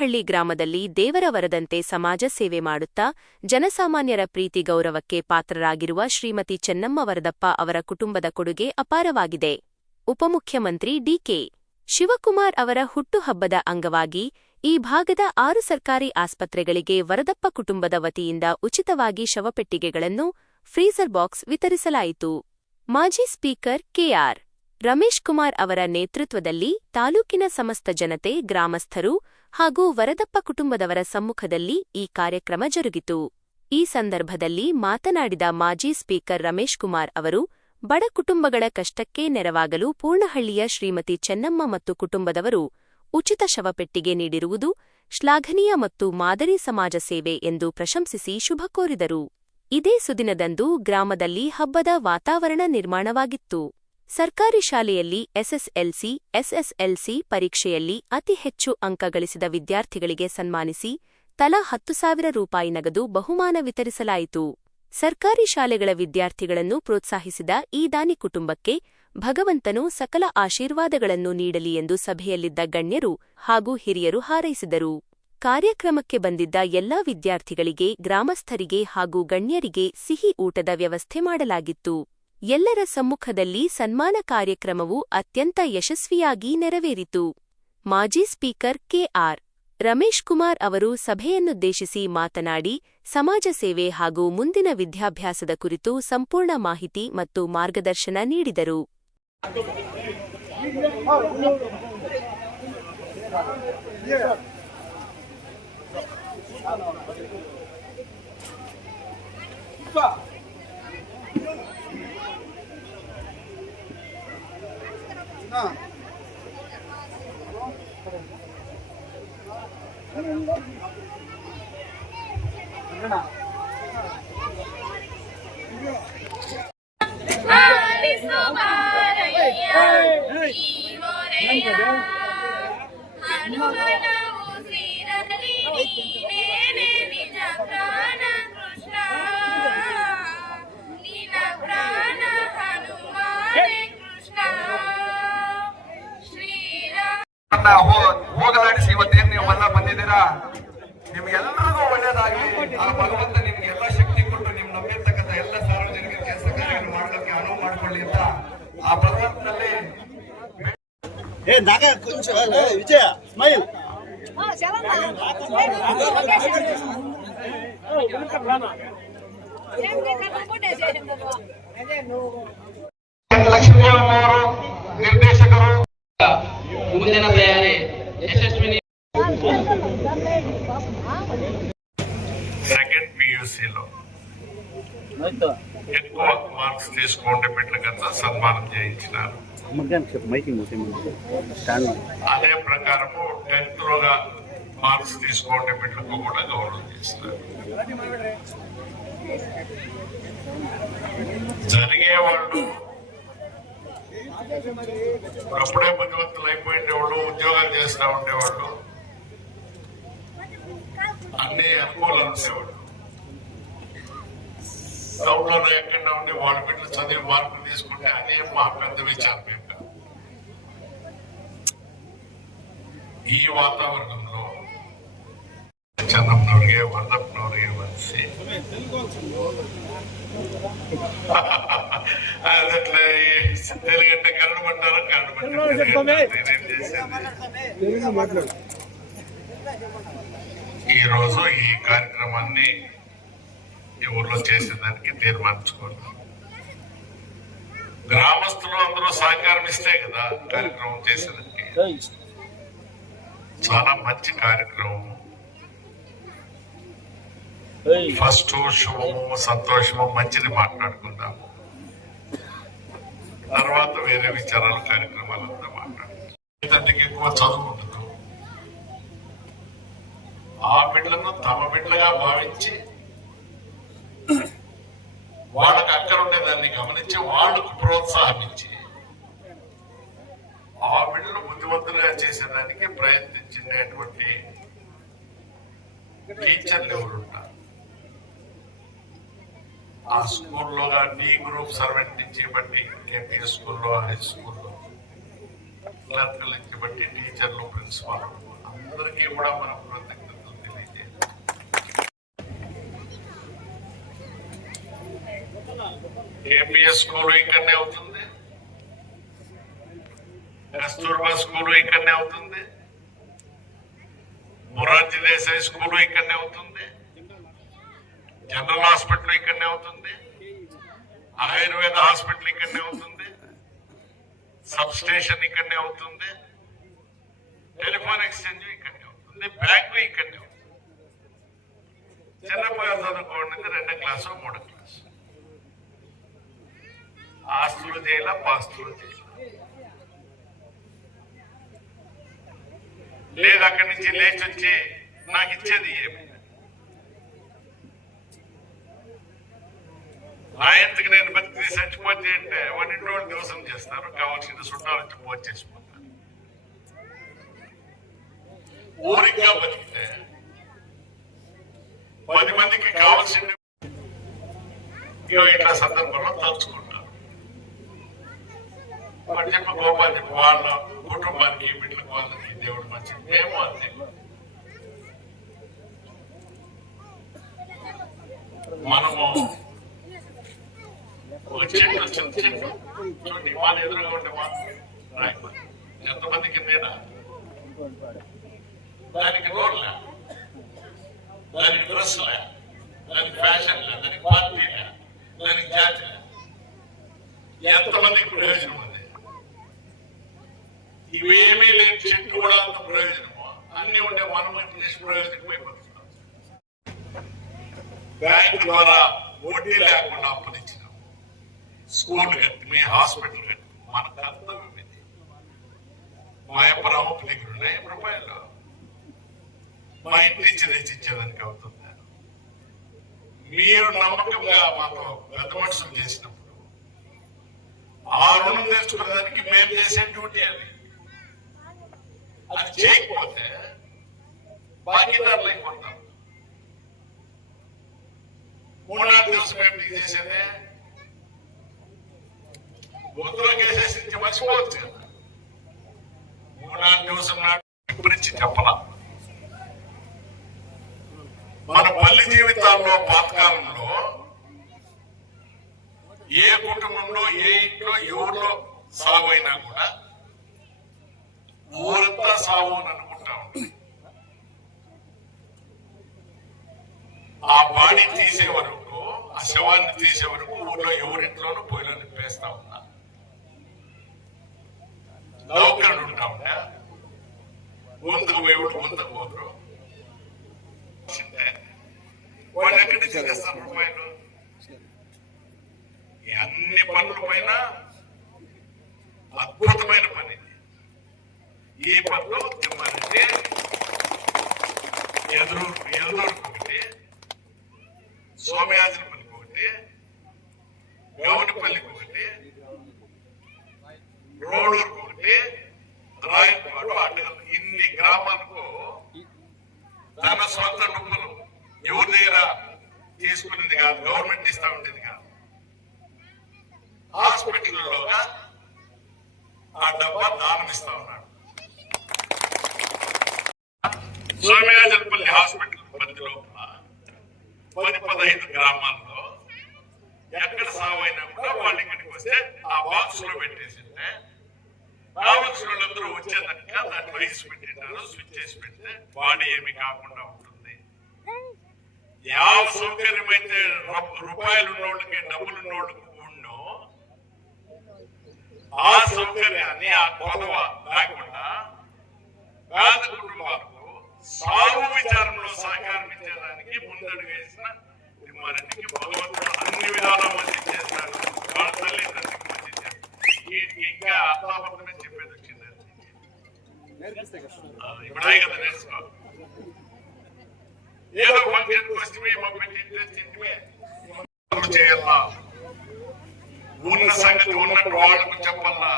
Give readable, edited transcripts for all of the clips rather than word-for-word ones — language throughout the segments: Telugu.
ಪೂರ್ಣಹಳ್ಳಿ ಗ್ರಾಮದಲ್ಲಿ ದೇವರ ವರದಂತೆ ಸಮಾಜ ಸೇವೆ ಮಾಡುತ್ತಾ ಜನಸಾಮಾನ್ಯರ ಪ್ರೀತಿ ಗೌರವಕ್ಕೆ ಪಾತ್ರರಾಗಿರುವ ಶ್ರೀಮತಿ ಚೆನ್ನಮ್ಮ ವರದಪ್ಪ ಅವರ ಕುಟುಂಬದ ಕೊಡುಗೆ ಅಪಾರವಾಗಿದೆ. ಉಪಮುಖ್ಯಮಂತ್ರಿ ಡಿಕೆ ಶಿವಕುಮಾರ್ ಅವರ ಹುಟ್ಟುಹಬ್ಬದ ಅಂಗವಾಗಿ ಈ ಭಾಗದ 6 ಸರ್ಕಾರಿ ಆಸ್ಪತ್ರೆಗಳಿಗೆ ವರದಪ್ಪ ಕುಟುಂಬದ ವತಿಯಿಂದ ಉಚಿತವಾಗಿ ಶವಪೆಟ್ಟಿಗೆಗಳನ್ನು, ಫ್ರೀಜರ್ ಬಾಕ್ಸ್ ವಿತರಿಸಲಾಯಿತು. ಮಾಜಿ ಸ್ಪೀಕರ್ ಕೆಆರ್ ರಮೇಶ್ ಕುಮಾರ್ ಅವರ ನೇತೃತ್ವದಲ್ಲಿ ತಾಲೂಕಿನ ಸಮಸ್ತ ಜನತೆ, ಗ್ರಾಮಸ್ಥರು ಹಾಗೂ ವರದಪ್ಪ ಕುಟುಂಬದವರ ಸಮ್ಮುಖದಲ್ಲಿ ಈ ಕಾರ್ಯಕ್ರಮ ಜರುಗಿತು. ಈ ಸಂದರ್ಭದಲ್ಲಿ ಮಾತನಾಡಿದ ಮಾಜಿ ಸ್ಪೀಕರ್ ರಮೇಶ್ ಕುಮಾರ್ ಅವರು, ಬಡ ಕುಟುಂಬಗಳ ಕಷ್ಟಕ್ಕೆ ನೆರವಾಗಲು ಪೂರ್ಣಹಳ್ಳಿಯ ಶ್ರೀಮತಿ ಚೆನ್ನಮ್ಮ ಮತ್ತು ಕುಟುಂಬದವರು ಉಚಿತ ಶವಪೆಟ್ಟಿಗೆ ನೀಡಿರುವುದು ಶ್ಲಾಘನೀಯ ಮತ್ತು ಮಾದರಿ ಸಮಾಜ ಸೇವೆ ಎಂದು ಪ್ರಶಂಸಿಸಿ ಶುಭ ಕೋರಿದರು. ಇದೇ ಸುದಿನದಂದು ಗ್ರಾಮದಲ್ಲಿ ಹಬ್ಬದ ವಾತಾವರಣ ನಿರ್ಮಾಣವಾಗಿತ್ತು. ಸರ್ಕಾರಿ ಶಾಲೆಯಲ್ಲಿ ಎಸ್ಎಸ್ಎಲ್ಸಿ ಪರೀಕ್ಷೆಯಲ್ಲಿ ಅತಿ ಹೆಚ್ಚು ಅಂಕ ಗಳಿಸಿದ ವಿದ್ಯಾರ್ಥಿಗಳಿಗೆ ಸನ್ಮಾನಿಸಿ ತಲಾ 10,000 ರೂಪಾಯಿ ನಗದು ಬಹುಮಾನ ವಿತರಿಸಲಾಯಿತು. ಸರ್ಕಾರಿ ಶಾಲೆಗಳ ವಿದ್ಯಾರ್ಥಿಗಳನ್ನು ಪ್ರೋತ್ಸಾಹಿಸಿದ ಈ ದಾನಿ ಕುಟುಂಬಕ್ಕೆ ಭಗವಂತನು ಸಕಲ ಆಶೀರ್ವಾದಗಳನ್ನು ನೀಡಲಿ ಎಂದು ಸಭೆಯಲ್ಲಿದ್ದ ಗಣ್ಯರು ಹಾಗೂ ಹಿರಿಯರು ಹಾರೈಸಿದರು. ಕಾರ್ಯಕ್ರಮಕ್ಕೆ ಬಂದಿದ್ದ ಎಲ್ಲಾ ವಿದ್ಯಾರ್ಥಿಗಳಿಗೆ, ಗ್ರಾಮಸ್ಥರಿಗೆ ಹಾಗೂ ಗಣ್ಯರಿಗೆ ಸಿಹಿ ಊಟದ ವ್ಯವಸ್ಥೆ ಮಾಡಲಾಗಿತ್ತು. ಎಲ್ಲರ ಸಮ್ಮುಖದಲ್ಲಿ ಸನ್ಮಾನ ಕಾರ್ಯಕ್ರಮವು ಅತ್ಯಂತ ಯಶಸ್ವಿಯಾಗಿ ನೆರವೇರಿತು. ಮಾಜಿ ಸ್ಪೀಕರ್ ಕೆಆರ್ ರಮೇಶ್ ಕುಮಾರ್ ಅವರು ಸಭೆಯನ್ನುದ್ದೇಶಿಸಿ ಮಾತನಾಡಿ, ಸಮಾಜ ಸೇವೆ ಹಾಗೂ ಮುಂದಿನ ವಿದ್ಯಾಭ್ಯಾಸದ ಕುರಿತು ಸಂಪೂರ್ಣ ಮಾಹಿತಿ ಮತ್ತು ಮಾರ್ಗದರ್ಶನ ನೀಡಿದರು. ಹೋಗಲಾಡಿಸಿ ಇವತ್ತೇನು ನೀವೆಲ್ಲ ಬಂದಿದ್ದೀರಾ, ನಿಮ್ಗೆಲ್ಲರಿಗೂ ಒಳ್ಳೇದಾಗಲಿ. ಆ ಭಗವಂತ ನಿಮ್ಗೆ ಎಲ್ಲ ಶಕ್ತಿ ಕೊಟ್ಟು ನಿಮ್ ನಂಬಿರ್ತಕ್ಕಂಥ ಎಲ್ಲ ಸಾರ್ವಜನಿಕ ಕೆಲಸ ಕಾರ್ಯಗಳನ್ನು ಮಾಡಲಿಕ್ಕೆ ಅನುವು ಮಾಡಿಕೊಳ್ಳಿ ಅಂತ ಆ ಭಗವಂತನಲ್ಲಿ ವಿಜಯ ಸ್ಮೈಲ್ ಲಕ್ಷ್ಮೀದೇವಮ್ಮ ಅವರು ನಿರ್ದೇಶಕರು. ಮುಂದಿನ ತಯಾರಿ ಯಶಸ್ವಿನಿ. సెకండ్ పియూసీలో ఎక్కువ మార్క్స్ తీసుకుంటే బిడ్డలకంతా సన్మానం చేయించినారు. అదే ప్రకారము 10th లోగా మార్క్స్ తీసుకుంటే బిడ్డలకు కూడా గౌరవం చేస్తున్నారు. జరిగేవాళ్ళు అప్పుడే బుద్ధివంతులు అయిపోయిండేవాళ్ళు, ఉద్యోగాలు చేస్తూ ఉండేవాళ్ళు, అన్ని అనుకూలాలు ఉండేవాళ్ళు. టౌన్ లో ఎక్కడ ఉండి వాళ్ళ బిడ్డలు చదివి మార్కులు తీసుకుంటే అదే మా పెద్ద విచారం. మేము ఈ వాతావరణంలో చెన్నమ్మనವ್ರಿಗೆ వరదప్పనವ್ರಿಗೆ వచ్చి అదట్లా తెలుగంటే కన్నమంటారు, నేనేం చేశాను. ఈ రోజు ఈ కార్యక్రమాన్ని ఈ ఊర్లో చేసేదానికి తీర్మానించుకున్నాం. గ్రామస్తులు అందరూ సహకారం ఇస్తే కదా కార్యక్రమం చేసేదానికి. చాలా మంచి కార్యక్రమం. ఫస్ట్ శుభము, సంతోషము, మంచిది మాట్లాడుకుందాము. తర్వాత వేరే విచారాలు, కార్యక్రమాలంతా మాట్లాడుకుందాం. తండ్రికి ఎక్కువ చదువు ఉండదు. ఆ బిడ్డలను తమ బిడ్డలుగా భావించి వాళ్ళకు అక్కడ ఉండేదాన్ని గమనించి వాళ్ళకు ప్రోత్సాహం ఇచ్చి ఆ బిడ్డలు బుద్ధిమంతులుగా చేసేదానికి ప్రయత్నించినటువంటి టీచర్లు ఎవరుంటారు. ఆ స్కూల్లో డి గ్రూప్ సర్వెంట్ నుంచి బట్టి కేంద్రీయ స్కూల్లో, హై స్కూల్లో క్లర్కుల నుంచి బట్టి టీచర్లు, ప్రిన్సిపాల్ అందరూ అందరికీ కూడా మనం కృతజ్ఞతలు తెలియజేయాలి. ఏపీఎస్ స్కూల్ ఇక్కడనే అవుతుంది, కస్తూర్బా స్కూల్ ఇక్కడనే అవుతుంది, మొరార్జీ దేశాయ్ స్కూల్ ఇక్కడనే అవుతుంది, జనరల్ హాస్పిటల్ ఇక్కడనే అవుతుంది, ఆయుర్వేద హాస్పిటల్ ఇక్కడనే అవుతుంది, సబ్ స్టేషన్ ఇక్కడనే అవుతుంది, టెలిఫోన్ ఎక్స్చేంజ్ ఇక్కడనే అవుతుంది, బ్యాంకు ఇక్కడనే అవుతుంది. చిన్నపిల్లలు చదువుకోండి 2వ క్లాసు 3వ క్లాసు. ఆస్తులు చేయాల, పాస్తులు చేయాల. లేదు అక్కడి నుంచి లేచి వచ్చి నాకు ఇచ్చేది ఏమి, నా ఎంతకు నేను బతికి చచ్చిపోతే అంటే వంటింటి వాళ్ళు దివసం చేస్తారు, కావాల్సిన చుట్టాలు వచ్చి పోటీ చేసిపోతారు. ఊరిగా బతికితే 10 మందికి కావాల్సిన ఇట్లా సందర్భంలో తలుచుకుంటారు. వాడు చెప్పి గోపాల్ చెప్పి వాళ్ళ కుటుంబానికి బిడ్డలకు వాళ్ళకి దేవుడు మంచిది. మేము అంతే. మనము ఒక చెట్టు చిన్న చెట్టు చూడండి, వాళ్ళ ఎదురుగా ఉండే మాత్రం ఎంతమందికి నేనా దానికి నోరులే, దానికి డ్రెస్లే, దానికి ఫ్యాషన్లే, దానికి పార్టీలే, దానికి జాతిలే. ఎంతమందికి ప్రయోజనం ఉంది? ఇవేమీ లేని చెట్టు కూడా అంత ప్రయోజనము. అన్ని ఉండే మనం నిష్ప్రయోజనమై బతుకుతాం. బ్యాంకు ద్వారా వడ్డీ లేకుండా అప్పులిచ్చినాం, స్కూల్ కట్టి, మీ హాస్పిటల్ కట్టి. మన కర్తవ్యం ఇది. మా యొక్క అప్పు దగ్గర ఉన్నాయి రూపాయలు మా ఇంటి నుంచి తెచ్చిచ్చేదానికి అవుతుంది. మీరు నమ్మకంగా మాతో పెద్ద మనుషులు చేసినప్పుడు ఆ రుణం తెచ్చుకునేదానికి మేము చేసే డ్యూటీ అది. అది చేయకపోతే బాకీదారులు అయిపోతాం. 3-4 ദിവസം మేము చేసేదే బొత్తులో కేసేసి మర్చిపోవచ్చు కదా. 3-4 ദിവസം నాటి గురించి చెప్పలా. మన పల్లి జీవితాల్లో పాతకాలంలో ఏ కుటుంబంలో, ఏ ఇంట్లో, ఎవరిలో సాగు అయినా కూడా ఊరంతా సాగు అని అనుకుంటా ఉంటుంది. ఆ బాడీ తీసే వరకు, ఆ శవాన్ని తీసే వరకు ఊళ్ళో ఎవరింట్లోనూ పొయ్యిలో నింపేస్తా ఉన్నా. నౌకరుడు ఉంటా ఉంటా, గొంతుకు వేవుడు గొంతుకు పోతారు. వాళ్ళు ఎక్కడి నుంచి తెస్తారు రూపాయలు? ఈ అన్ని పనుల పైన అద్భుతమైన పని ఇది. ఈ పనులు తిమ్మాలంటే ఎదురూరుకు ఒకటి, సోమయాజనపల్లికి ఒకటి, గౌనిపల్లికి ఒకటి, రోడూరుకు ఒకటి, రాయలపాడు, అడ్డగల్. ఇన్ని గ్రామాలకు తన సొంత డబ్బులు ఎవరి దగ్గర తీసుకునేది కాదు, గవర్నమెంట్ ఇస్తా ఉండేది కాదు. హాస్పిటల్లోగా ఆ డబ్బా దానం ఇస్తా ఉన్నాడు. సోమయాజనపల్లి హాస్పిటల్ పరిధి లోపల 10-15 గ్రామాల్లో ఎక్కడ సావైనా కూడా వాళ్ళు ఇక్కడికి వస్తే ఆ బాక్స్ లో పెట్టేసింటే కావాల్సిన వాళ్ళందరూ వచ్చేదానికి దాంట్లో ఐస్ పెట్టింటారు, స్విచ్ చేసి పెడితే బాడీ ఏమి కాకుండా ఉంటుంది. ಯಾವ సౌకర్యమైతే రూపాయలు ఉన్నోళ్ళకి, డబ్బులు ఉన్నోళ్ళకి ఉన్నో ఆ సౌకర్యాన్ని, ఆ కొదవ లేకుండా పేద కుటుంబాలకు సాగు విచారంలో సహకారం ఇచ్చేదానికి ముందడుగు వేసిన తిమ్మారెడ్డికి భగవంతుడు అన్ని విధాలా మంచి చేస్తాడు. వాళ్ళ తల్లిదండ్రులకి మంచి చేస్తాడు. వీటికి ఇంకా అర్థాపర్థమే చెప్పేది వచ్చింది. ఇప్పుడే కదా నేర్చుకో. ఏదో ఫంక్షన్కి వస్తే మా పెట్టి చేయాలా, ఉన్న సంగతి ఉన్నట్టు వాళ్ళకు చెప్పాలా,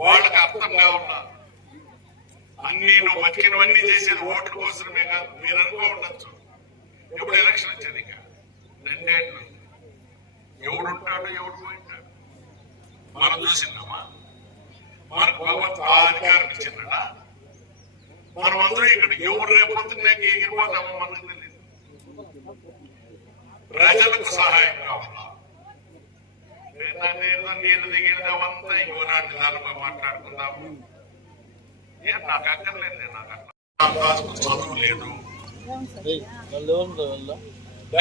వాళ్ళకి అర్థం కావాలా. అన్ని నువ్వు బతికినవన్నీ చేసేది ఓట్ల కోసమే కాదు. మీరు అనుకో ఉండొచ్చు, ఎప్పుడు ఎలక్షన్ వచ్చేది ఇక 2 ఏళ్ళు ఎవడుంటాడు, ఎవడు పోయింటాడు మనం చూసిందామా? మనకు భగవంతుడు ఆ అధికారం ఇచ్చిందా? మనమందరం ఇక్కడ ఎవరు రేపొద్దునే ఎగిరిపోతామో మనకు తెలియదు. ప్రజలకు సహాయం కావాలా, నీళ్ళు దిగినవంతా ఇంకో నాటి దానిపై మాట్లాడుకుందాము. నాకు అక్కర్లేదు, నాకు అక్కడ చదువు లేదు.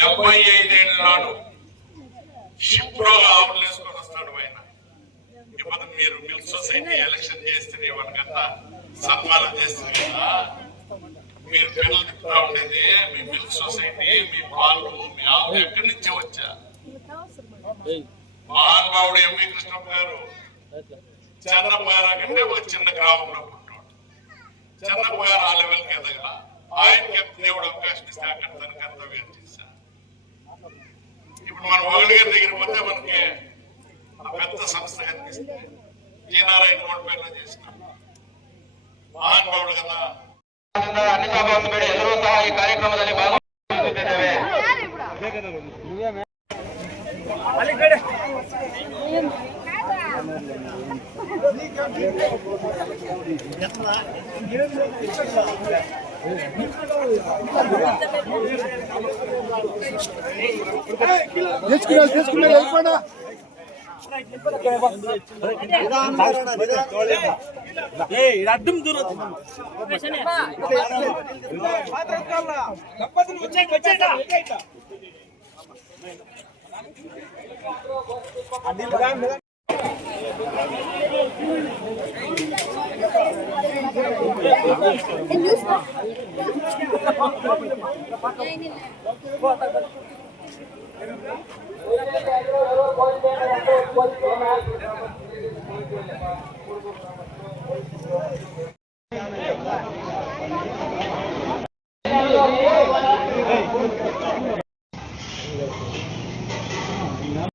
75 నాడు షిప్ లో ఆవులు వేసుకొని వస్తాడు ఆయన. ఇప్పుడు మీరు మిల్క్ సొసైటీ ఎలక్షన్ చేస్తే వాళ్ళకంతా సన్మానం చేస్తుంది కదా, మీరు పిల్లలు తిప్పుతా ఉండేది మీ మిల్క్ సొసైటీ, మీ పాలు, మీ ఆవు ఎక్కడి నుంచి వచ్చా? మహానుభావుడు ఎంవి కృష్ణప్ప గారు చంద్రప్ప గారు కంటే ఒక చిన్న గ్రామంలో పుట్టాడు. చంద్రప్ప గారు ఆ లెవెల్కి ఎదగల, ఆయనకి దేవుడు అవకాశం ఇస్తే అక్కడ తన కర్తవ్యం చేశారు. ఇప్పుడు మన మొగలి గారి దగ్గర పోతే మనకి పెద్ద సంస్థ కనిపిస్తుంది. జీనారాయణ గౌడ్ పేరులో చేసిన ಮಹಾನುಭಾವರು కదా. ಅನಿತಾ ಬಾಸುಬೇಡಿ ಎಲ್ಲರೂ ಸಹ ಈ ಕಾರ್ಯಕ್ರಮದಲ್ಲಿ ಭಾಗವಹಿಸುತ್ತಿದ್ದೇವೆ. అడ్డం దూరం